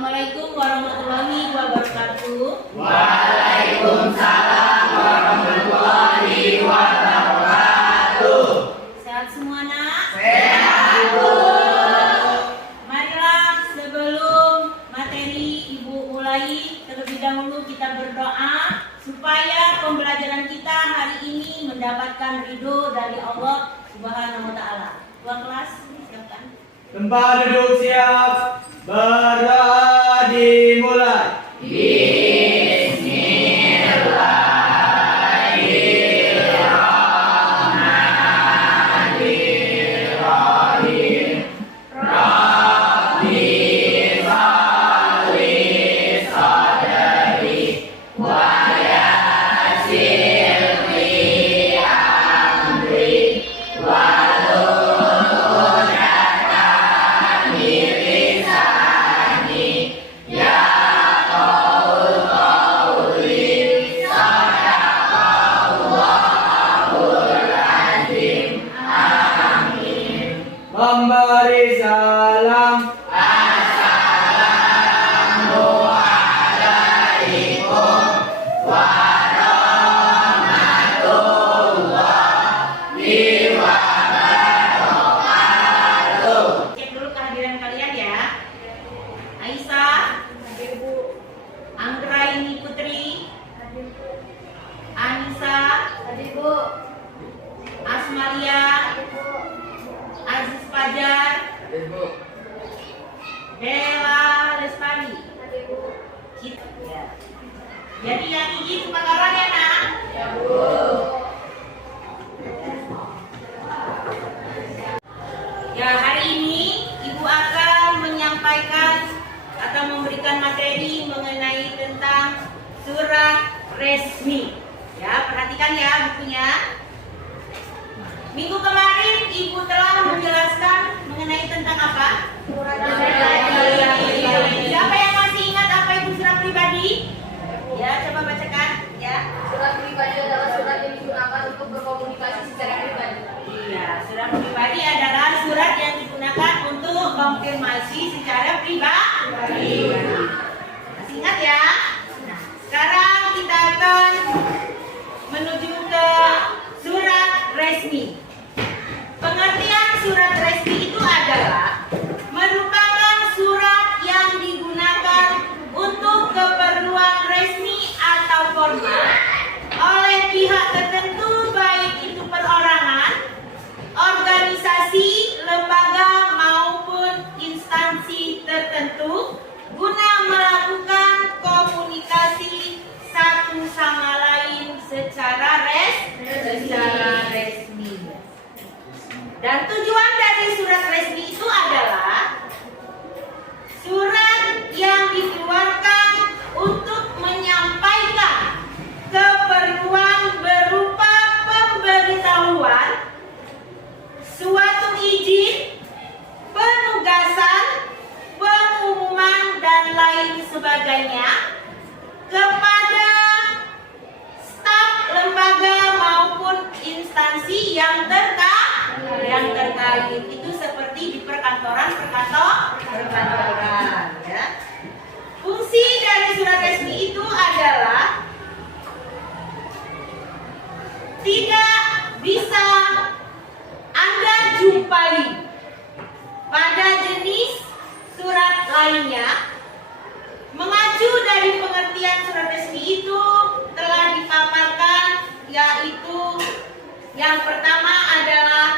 Assalamualaikum warahmatullahi wabarakatuh. Waalaikumsalam warahmatullahi wabarakatuh. Sehat semua nak? Sehat Bu. Marilah sebelum materi Ibu mulai, terlebih dahulu kita berdoa supaya pembelajaran kita hari ini mendapatkan ridho dari Allah Subhanahu wa Ta'ala. Tuan kelas, siapkan. Tempat duduk siap. Berdoa dimulai. Bismillahirrahmanirrahim. Rabbi salli sadri wa yassir li amri wa memberi salam. Assalamualaikum warahmatullahi wabarakatuh. Cek dulu kehadiran kalian ya. Aisyah, hadir Bu. Anggraini Putri, hadir Bu. Anissa, hadir Bu. Asmalia, hadir Bu. Aziz Fajar, Hadir Bu. Bella Lestari, hadir Bu. Ya. Jadi yang ini kebakaran ya nak? Ya Bu. Ya, hari ini Ibu akan menyampaikan atau memberikan materi mengenai tentang surat resmi. Ya, perhatikan ya bukunya. Minggu kemarin Ibu telah menjelaskan mengenai tentang apa? Surat pribadi. Siapa yang masih ingat apa itu surat pribadi? Ya, coba bacakan ya. Surat pribadi adalah surat yang digunakan untuk berkomunikasi secara pribadi. Iya, surat pribadi adalah surat yang digunakan untuk konfirmasi secara pribadi. Masih ingat ya? Nah, sekarang kita akan menuju ke surat resmi. Pengertian surat resmi itu adalah merupakan surat yang digunakan untuk keperluan resmi atau formal oleh pihak tertentu, baik itu perorangan, organisasi, lembaga maupun instansi tertentu guna melakukan komunikasi satu sama lain secara resmi. Dan tujuan dari surat resmi itu adalah surat yang dikeluarkan untuk menyampaikan keperluan berupa pemberitahuan, suatu izin, penugasan, pengumuman dan lain sebagainya kepada staf lembaga maupun instansi yang terkait. Itu seperti di perkantoran ya. Fungsi dari surat resmi itu adalah tidak bisa Anda jumpai pada jenis surat lainnya. Mengacu dari pengertian surat resmi itu telah dipaparkan, yaitu yang pertama adalah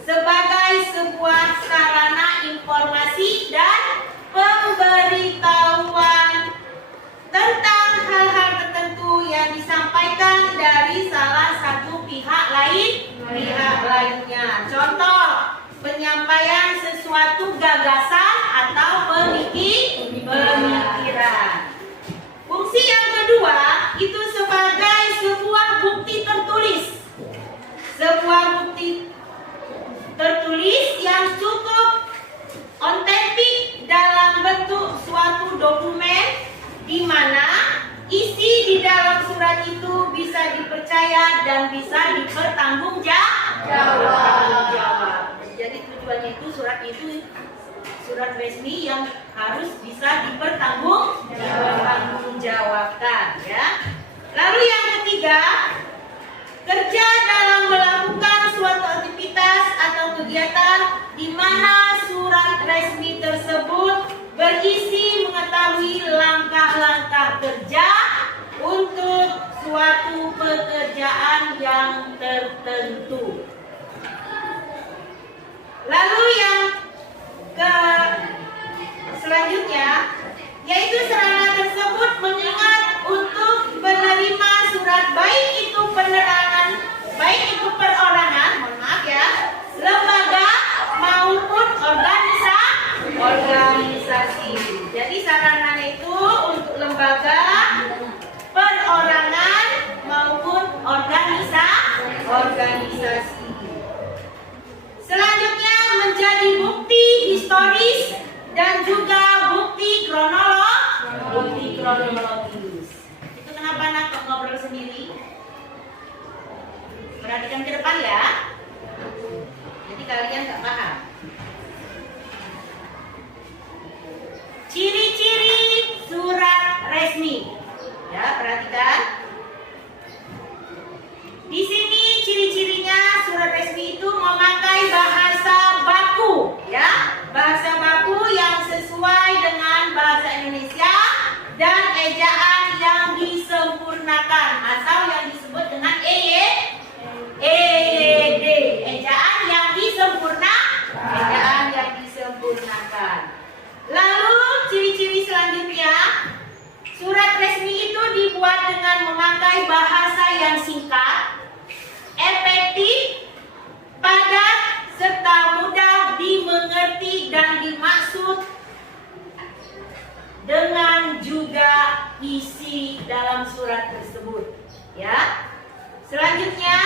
sebagai sebuah sarana informasi dan pemberitahuan tentang hal-hal tertentu yang disampaikan dari salah satu pihak lainnya. Contoh, penyampaian sesuatu gagasan atau pemikiran. Fungsi yang kedua itu sebagai sebuah bukti tertulis. Sebuah bukti tertulis yang cukup otentik dalam bentuk suatu dokumen di mana isi di dalam surat itu bisa dipercaya dan bisa dipertanggungjawab. Jadi tujuannya itu surat itu surat resmi yang harus bisa dipertanggungjawabkan ya. Lalu yang ketiga, kerja dalam melakukan suatu aktivitas atau kegiatan di mana surat resmi tersebut berisi mengetahui langkah-langkah kerja untuk suatu pekerjaan yang tertentu. Lalu yang selanjutnya yaitu sarana tersebut mengingat untuk menerima surat baik itu perorangan, lembaga maupun organisasi. Jadi sarananya itu untuk lembaga, perorangan maupun organisasi. Selanjutnya menjadi bukti historis dan juga bukti kronologis. Itu kenapa anak kok ngobrol sendiri? Perhatikan ke depan ya. Jadi kalian nggak paham. Ciri-ciri surat resmi. Ya, perhatikan. Di sini ciri-cirinya surat resmi itu memakai bahasa baku, ya. Bahasa baku yang sesuai dengan bahasa Indonesia dan ejaan yang disempurnakan atau yang disebut dengan EYD. Ejaan yang disempurnakan. Lalu ciri-ciri selanjutnya, surat resmi itu dibuat dengan memakai bahasa yang singkat, efektif, padat, serta mudah dimengerti dan dimaksud dengan juga isi dalam surat tersebut. Ya. Selanjutnya,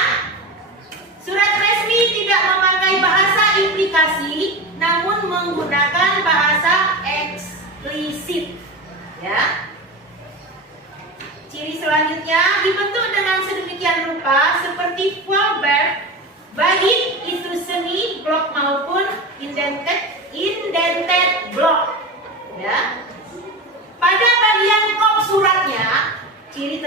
surat resmi tidak memakai bahasa implikasi, namun menggunakan bahasa eksplisit. Ya. Ciri selanjutnya dibentuk dengan sedemikian rupa seperti Flaubert, baik itu semi blok maupun indented blok. Ya. Pada bagian kop suratnya, ciri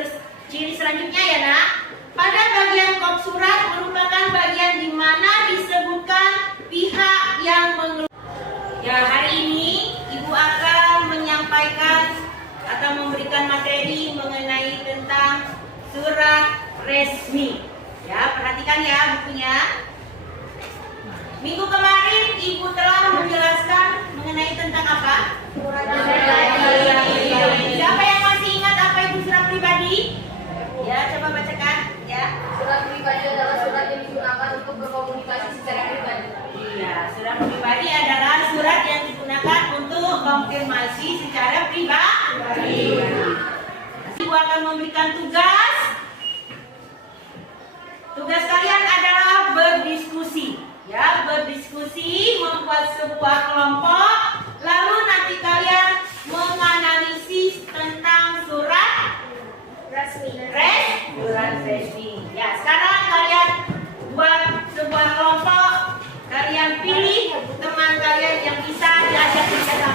selanjutnya ya nak. Pada bagian kop surat merupakan bagian di mana disebutkan pihak yang Ya, hari ini Ibu akan menyampaikan atau memberikan materi mengenai tentang surat resmi. Ya, perhatikan ya bukunya. Minggu kemarin Ibu telah menjelaskan mengenai tentang apa? Surat pribadi. Siapa yang masih ingat apa itu surat pribadi? Ya, coba bacakan ya. Surat pribadi adalah surat yang digunakan untuk berkomunikasi secara pribadi. Iya, surat pribadi adalah surat yang digunakan untuk konfirmasi secara pribadi. Ibu akan memberikan tugas. Tugas kalian adalah berdiskusi. Ya, berdiskusi, membuat sebuah kelompok, lalu nanti kalian menganalisis tentang surat resmi. Ya, sekarang kalian buat sebuah kelompok, kalian pilih teman kalian yang bisa diajak bicara.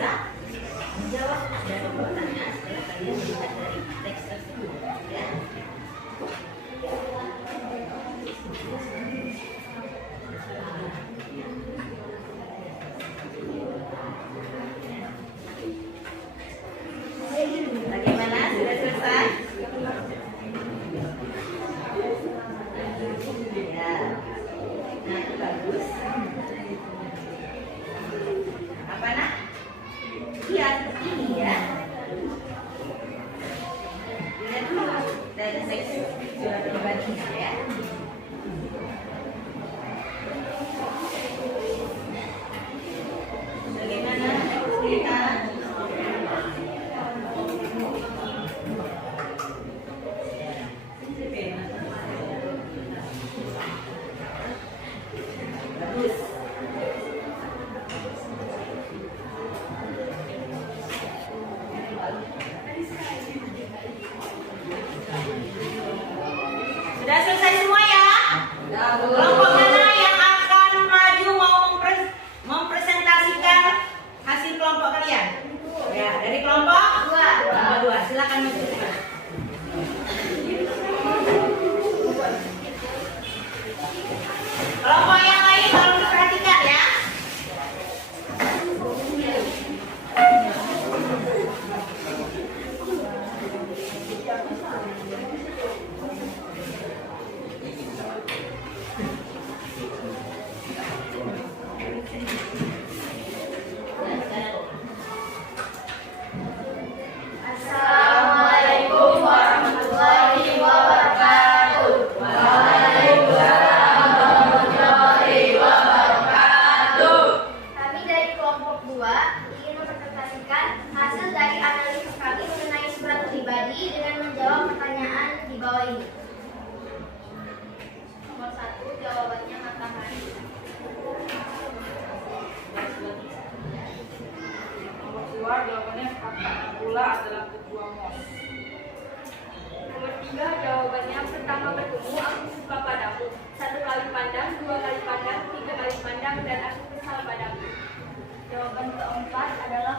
bisa menjawab dan bertanya setelah kalian melihat dari teks tersebut. Ya. Bagaimana? Sudah selesai? Ya. Nah, bagus. Apa nak? Iya, seperti ini ya. Lihat dulu dari seks pribadinya ya. Bagaimana cerita? Bagus. Sudah selesai semua ya? Kelompok mana yang akan maju mau mempresentasikan hasil kelompok kalian? Ya, dari kelompok dua. Silakan maju. Kelompok yang lain tolong diperhatikan ya. Assalamualaikum warahmatullahi wabarakatuh. Kami dari kelompok 2 ingin mempresentasikan hasil dari analisis kami mengenai surat pribadi dengan menjawab pertanyaan di bawah ini. Nomor 1, jawabannya matahari. Nomor 2 jawabannya Abdullah adalah ketua MOS. Nomor 3, jawabannya pertama bertemu aku suka padamu. 1 kali pandang, 2 kali pandang, 3 kali pandang, dan aku kesal padamu. Jawaban keempat adalah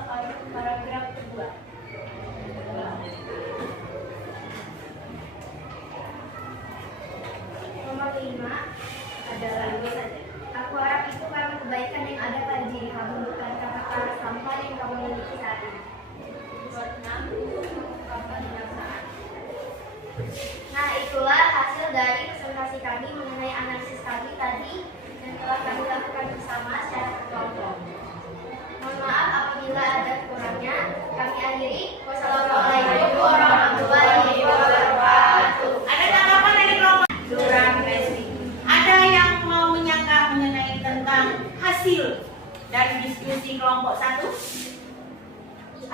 paragraf kedua. Nomor 5 adalah aku harap itu karena kebaikan yang ada pada diri kamu, bukan kata-kata sampah yang kamu miliki saat ini. Nomor 6 mengungkapkan kebiasaan. Nah, itulah hasil dari presentasi kami mengenai analisis kami tadi yang telah kami lakukan bersama secara berkelompok. Mohon maaf apabila ada kurangnya. Kami akhiri. Wassalamualaikum warahmatullahi wabarakatuh. Ada tanggapan dari kelompok? Surat Resti. Ada yang mau menyangka mengenai tentang hasil dari diskusi kelompok 1?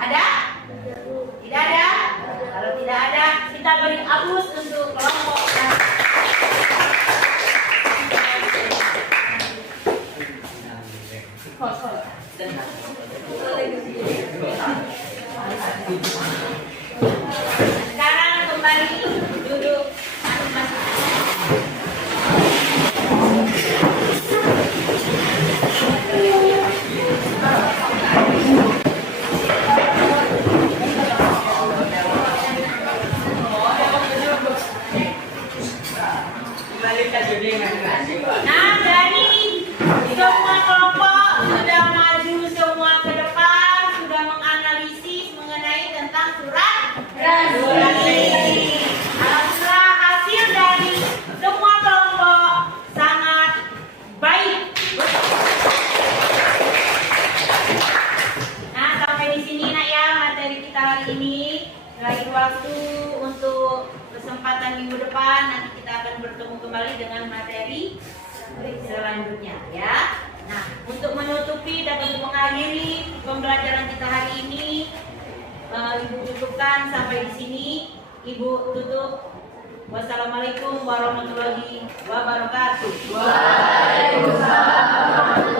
Ada? Tidak ada? Kalau tidak ada, kita beri aplaus untuk kelompok 1. Sekarang kembali duduk masing-masing. Nah, dari semua kelompok sudah maju semua ke depan, sudah menganalisis mengenai tentang surat resmi. Alhamdulillah hasil dari semua kelompok sangat baik. Nah, sampai di sini nak ya materi kita hari ini. Lagi waktu untuk kesempatan minggu depan nanti kita akan bertemu kembali dengan materi selanjutnya ya. Nah, untuk menutupi dan untuk mengakhiri pembelajaran kita hari ini, Ibu cukupkan sampai di sini. Ibu tutup. Wassalamualaikum warahmatullahi wabarakatuh. Waalaikumsalam.